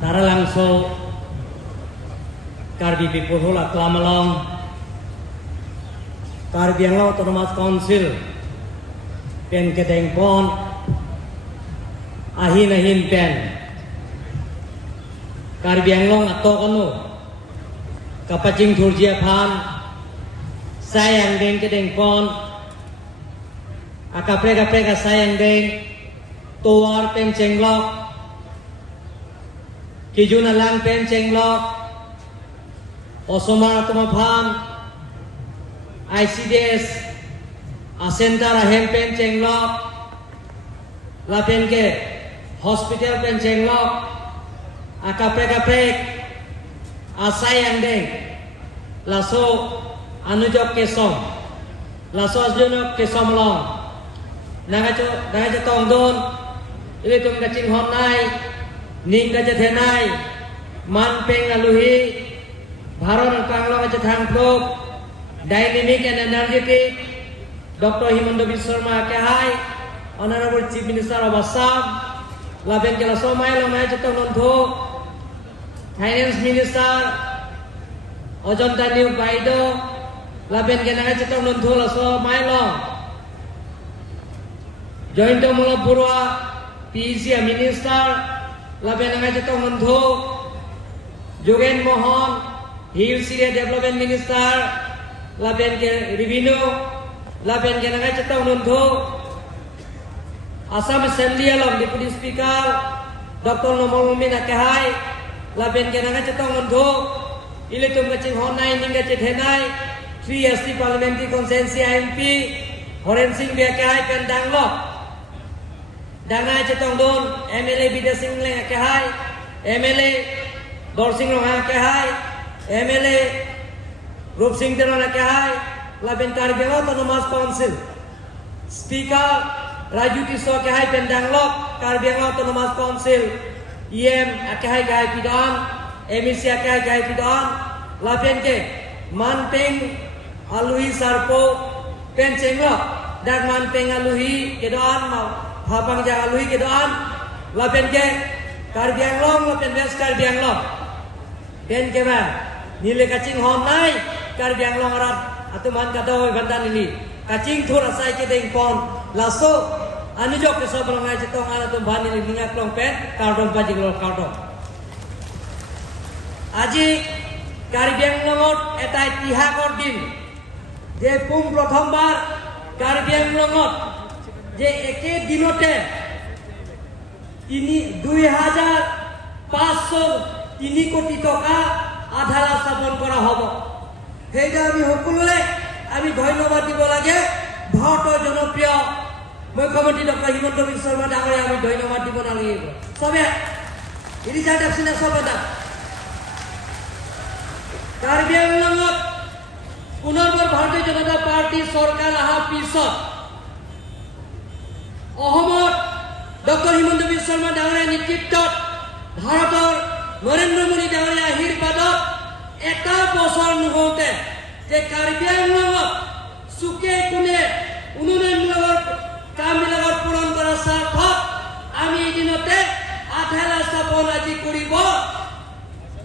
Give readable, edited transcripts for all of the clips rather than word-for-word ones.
Tara langso Karbi Pipuhula Klamalong Karbi Anglong Autonomous Council Pen Keteng Pon Ahin Pen Karbi Anglong Atokanu Kapacing Turjia Pan Sayang Deng Keteng Pon Akapreka Sayang Deng Tuar Pen Cenglok Kijuna Lang Pen Cenglok Osomar Tumaphan ICDS Asentara Hem Pen Cenglok Lapen ke Hospital Pen Cenglok Akaprek Asayang Deng Laso Anujok Kesom Laso Asjunok Kesom Long Nangajo Tong Don Ili Tum Kacing Honai Ning Kaja Thenai Man Peng Aluhi Bharon Panglong Kaja Thangprok Dynamic and Energetic Dr. Himanta Biswa Sarma Kahai Honorable Chief Minister of Assam Laben Kela Somai Lomai Jatong Nontho Finance Minister Ojonta New Baido Laben Kena Jatong Nontho Laso Mailong Jointo Mulab Burwa PEC Minister Laben Jatong Nontho Jogen Mohon Hill Syria Development Minister Laben ke Revenue Laben ke Nangai Cetong Nontho Assam Assembly along Deputy Speaker Dr. Nomol Mumin Akahai Laben ke Nangai Cetong Nontho Ilitum Kacing Honai Ningga Cethenai 3ST Parliamentary Consensi MP Horen Singh Biakahai Pendanglok Dangai Cetong Don MLA Bida Singh Leng Akahai MLA Dorsing Long Akahai MLA Rup Singh Teron Akahai Laben Karbi Autonomous Council Speaker Raju Tiso Akahai Pendanglok Karbi Autonomous Council EM Akahai Gai Pidon MEC Akahai Gai Pidon Laben ke Man Peng Aluhi Sarpo Pen Cenglok Dak Man Peng Aluhi Kedon Mau Hapang Jang Aluhi Kedon Laben ke Karbi Anglong Laben West Karbi Anglong Pen ke man Nile Kacing Honai Karbi Anglong Rat Atau man Kadoi Bandan ini Kacing Thur Asai Kedeng Pon Laso Anujok Keso Belangai Cetong Ana Tumban ini Ningak Long Pen Kardom Pajing Lor Kardom Aji Karbi Anglongot Etai Tihakor Din Je Pum Prothombar Karbi Anglongot Je Eke Dinote Ini 2,503 কোটি টাকা আধাৰ স্থাপন কৰা হ'ব হেইটা আমি সকলোৱে আমি ধন্যবাদ দিব লাগে ভাৰতৰ জনপ্ৰিয় মুখ্যমন্ত্ৰী ডক্টৰ হিমন্ত বিশ্ব শৰ্মা ডাঙৰীয়া আমি ধন্যবাদ দিব লাগিব সবে ইনিশিয়েটিভ আছে সবে দা কাৰ্বি আংলঙত পুনৰবাৰ ভাৰতীয় জনতা পাৰ্টি চৰকাৰ অহাৰ পিছত অসমত ডক্টৰ হিমন্ত বিশ্ব শৰ্মা ডাঙৰীয়াৰ নেতৃত্বত ভাৰতৰ নৰেন্দ্ৰ মোদী ডাঙৰীয়াৰ আশীৰ্বাদত এটা বছৰ নহওঁতে যে কাৰ্বি আংলঙত চুকে কোণে উন্নয়নমূলক কামবিলাকৰ পূৰণ কৰাৰ স্বাৰ্থত আমি এদিনতে আধাৰ স্থাপন আজি কৰিব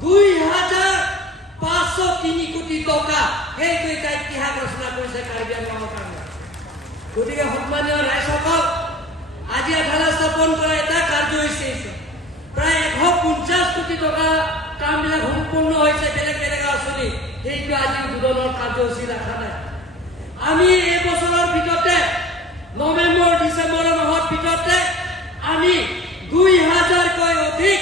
2,503 কোটি টকা সেইটো এটা ইতিহাস ৰচনা কৰিছে কাৰ্বি আংলঙৰ কাৰণে গতিকে সন্মানীয় ৰাইজসকল আজি আধাৰ স্থাপন কৰা এটা কাৰ্যসূচী প্ৰায় 150 কোটি টকা কামবিলাক সম্পূৰ্ণ হৈছে বেলেগ আঁচনি সেইটো আজি উদ্বোধনৰ কাৰ্যসূচী ৰখা নাই আমি এই বছৰৰ ভিতৰতে নৱেম্বৰ ডিচেম্বৰ মাহৰ ভিতৰতে আমি 2,000কৈ অধিক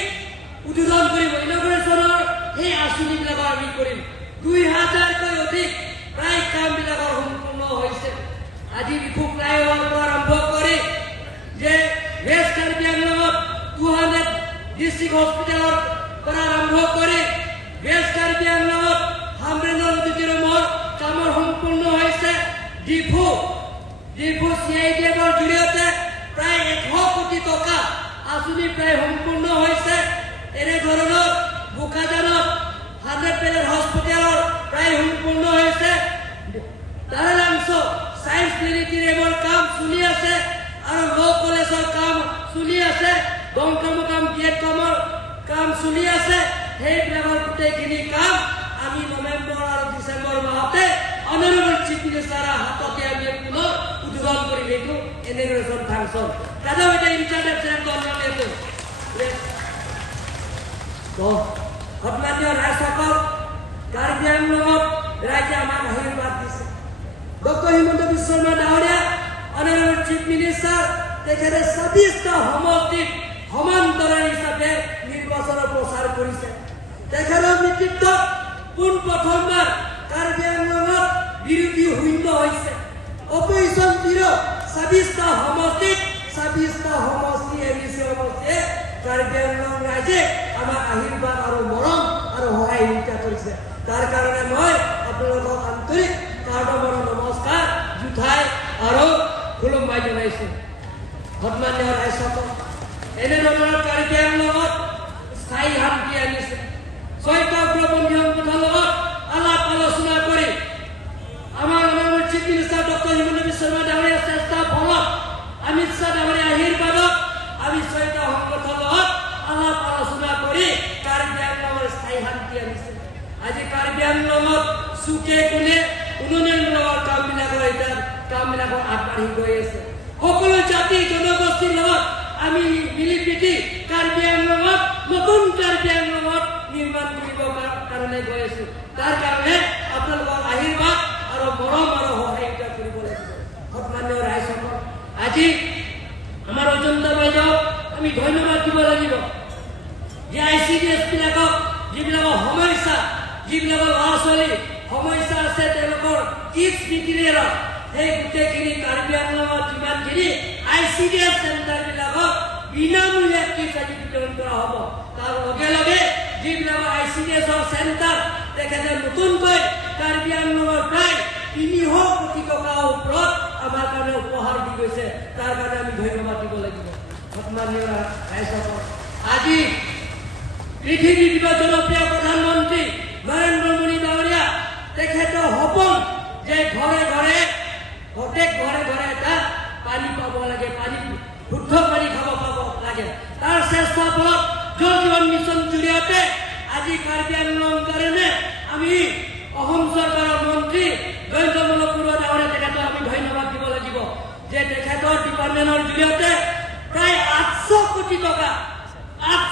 উদ্বোধন কৰিব ইনগ্ৰেচনৰ এই আঁচনিবিলাক আমি কৰিম 2,000কৈ অধিক প্ৰায় কামবিলাকৰ সম্পূৰ্ণ হৈছে আজি বিহু ফ্লাইঅভাৰৰ পৰা আৰম্ভ কৰি যে ৱেষ্ট কাৰ্বি আংলঙত 200 ডিষ্ট্ৰিক্ট হস্পিটেলৰ পৰা আৰম্ভ কৰি ৱেষ্ট কাৰ্বি আংলঙত হামৰেনৰ নদীৰ কামৰ সম্পূৰ্ণ হৈছে ডিফু CIDFৰ জৰিয়তে প্ৰায় 100 কোটি টকা আঁচনি প্ৰায় সম্পূৰ্ণ হৈছে এনেধৰণৰ বোকাজানত 100-বেডৰ হস্পিটেলৰ প্ৰায় সম্পূৰ্ণ হৈছে তাৰালাংশ সায়েন্স প্লেনেটেৰিয়ামৰ কাম চলি আছে আৰু ল' কলেজৰ কাম চলি আছে দমকামৰ কাম বিএড কামৰ কাম চলি আছে সেইবিলাকৰ গোটেইখিনি কাম আমি নৱেম্বৰ আৰু ডিচেম্বৰ মাহতে অনাৰেবল চিফ মিনিষ্টাৰৰ হাততে আমি পুনৰ উদ্বোধন কৰি এইটো ইনগ্ৰেশ্যন ফাংচন দাদা এটা ইনচাৰ্জ এপচেণ্ট গভৰ্ণমেণ্ট সন্মানীয় ৰাইজসকল কাৰ্বি আংলঙত ৰাইজে আমাক আশীৰ্বাদ দিছে ডক্টৰ হিমন্ত বিশ্ব শৰ্মা ডাঙৰীয়া অনাৰেবল চিফ মিনিষ্টাৰ তেখেতে ২৬টা সমষ্টিত সমান্তৰাল হিচাপে নিৰ্বাচনৰ প্ৰচাৰ কৰিছে তেখেতৰ নেতৃত্বত পোনপ্ৰথমবাৰ কাৰ্বি আংলঙত বিৰোধী শূন্য হৈছে অপজিশ্যন জিৰ' ২৬টা সমষ্টিত ২৬টা সমষ্টি এবিচি সমষ্টিয়ে কাৰ্বি আংলং ৰাইজে আমাক আশীৰ্বাদ আৰু মৰম আৰু সহায়িকা কৰিছে তাৰ কাৰণে মই আপোনালোকক আন্তৰিক কাৰ্ডমৰ নমস্কাৰ জুঠাই আৰু খুলুম্বাই জনাইছো সন্মানীয় ৰাইজসকল এনেধৰণৰ কাৰ্বি আংলঙত স্থায়ী শান্তি আনিছে ৬টা উগ্ৰপন্থী সংগঠনৰ লগত আলাপ আলোচনা কৰি আমাৰ honourable chief minister doctor Himanta Biswa Sarma ডাঙৰীয়াৰ চেষ্টা ফলত অমিত শ্বাহ ডাঙৰীয়াৰ আশীৰ্বাদত আমি ৬টা সংগঠনৰ লগত আলাপ আলোচনা কৰি কাৰ্বি আংলঙৰ স্থায়ী শান্তি আনিছে আজি কাৰ্বি আংলঙত চুকে কোণে উন্নয়নমূলক কামবিলাকৰ এতিয়া কামবিলাকৰ আগবাঢ়ি গৈ আছে সকলো জাতি জনগোষ্ঠীৰ লগত আমি মিলি প্ৰীতি কাৰ্বি আংলঙত নতুন কাৰ্বি আংলঙত নিৰ্মাণ কৰিবৰ কাৰণে গৈ আছো তাৰ কাৰণে আপোনালোকৰ আশীৰ্বাদ আৰু মৰম আৰু সহায়িকা কৰিব লাগিব সন্মানীয় ৰাইজসকল আজি আমাৰ অজন্তা বাইদেউ আমি ধন্যবাদ দিব লাগিব যে ICDS বিলাকক যিবিলাকৰ সমস্যা যিবিলাকৰ ল'ৰা ছোৱালী সমস্যা আছে তেওঁলোকৰ কিডছ মেটেৰিয়েলত সেই গোটেইখিনি কাৰ্বি আংলঙত যিমানখিনি ICDS চেণ্টাৰবিলাকত বিনামূলীয়া কিটছ আজি বিতৰণ কৰা হ'ব তাৰ লগে লগে যিবিলাকৰ ICDSৰ চেণ্টাৰ তেখেতে নতুনকৈ কাৰ্বি আংলঙৰ প্ৰায় ৩০০ কোটি টকাৰ ওপৰত আমাৰ কাৰণে উপহাৰ দি গৈছে তাৰ কাৰণে আমি ধন্যবাদ দিব লাগিব সন্মানীয় ৰাইজসকল আজি পৃথিৱীৰ জনপ্ৰিয় প্ৰধানমন্ত্ৰী নৰেন্দ্ৰ মোদী ডাঙৰীয়া তেখেতৰ সপোন যে ঘৰে ঘৰে প্ৰত্যেক ঘৰে ঘৰে এটা পানী পাব লাগে পানী শুদ্ধ পানী খাব পাব লাগে তাৰ চেষ্টা ফলত জল জীৱন মিছন জৰিয়তে আজি কাৰ্বি আংলং কাৰণে আমি অসম চৰকাৰৰ মন্ত্ৰী জয়ন্ত মল্লপুৰ ডাঙৰীয়া তেখেতক আমি ধন্যবাদ দিব লাগিব যে তেখেতৰ ডিপাৰ্টমেণ্টৰ জৰিয়তে প্ৰায়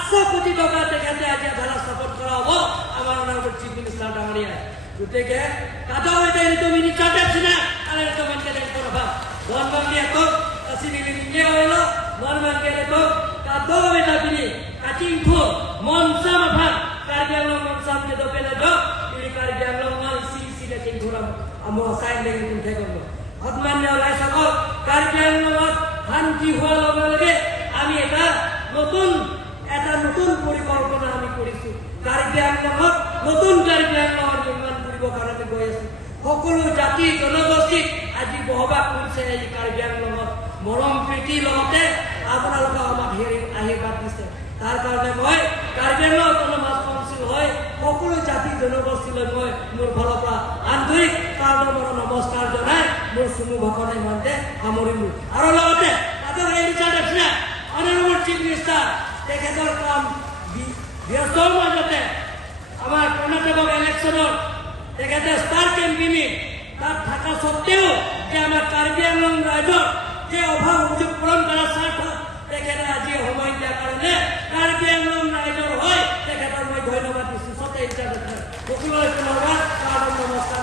৮০০ কোটি টকা তেখেতে আজি ধাৰা ছাপোৰ্ট কৰা হ'ব আমাৰ অনাৰেবল চিফ মিনিষ্টাৰ ডাঙৰীয়া গতিকে কাটাও এটা itu inisiatifnya ala itu menjadi korban don bagi aku kasih dirinya oleh don bagi itu kado beda bini kacingku monsam apa karya lo monsam kita beda do ini karya lo ngalsi sila cingkuram amo sign dengan tuntekono hotmannya oleh sakot karya lo hanti hal lagi আমি এটা নতুন পরিকল্পনা আমি করেছি কার্বি আংলঙত নতুন কার্বি আংলঙৰ নিৰ্মাণ কৰিবৰ কাৰণে গৈ আছো সকলো জাতি জনগোষ্ঠীক আজি বহবাস কৰিছে এই কাৰ্বি আংলঙত মৰম প্ৰীতি লগতে আপোনালোকে আমাক আশীৰ্বাদ দিছে তাৰ কাৰণে মই কাৰ্বি আংলং অট'নমাছ কাউন্সিল হয় সকলো জাতি জনগোষ্ঠীলৈ মই মোৰ ফালৰ পৰা আন্তৰিক কাৰ্ডমৰ নমস্কাৰ জনাই মোৰ চুমু ভাষণ ইমানতে সামৰিলো আৰু লগতে তাতে এই বিচাৰ অনাৰেবল চিফ মিনিষ্টাৰ তেখেতৰ কাম ব্যস্তৰ মাজতে আমাৰ কৰ্ণাটকৰ ইলেকশ্যনত তেখেতে ষ্টাৰ কেম্পেইনিং তাত থকা সত্ত্বেও যে আমাৰ কাৰ্বি আংলং ৰাইজৰ যে অভাৱ অভিযোগ পূৰণ কৰাৰ স্বাৰ্থত তেখেতে আজি সময় দিয়াৰ কাৰণে কাৰ্বি আংলং ৰাইজৰ হৈ তেখেতক মই ধন্যবাদ দিছোঁ সকলোৰে পুনৰবাৰ নমস্কাৰ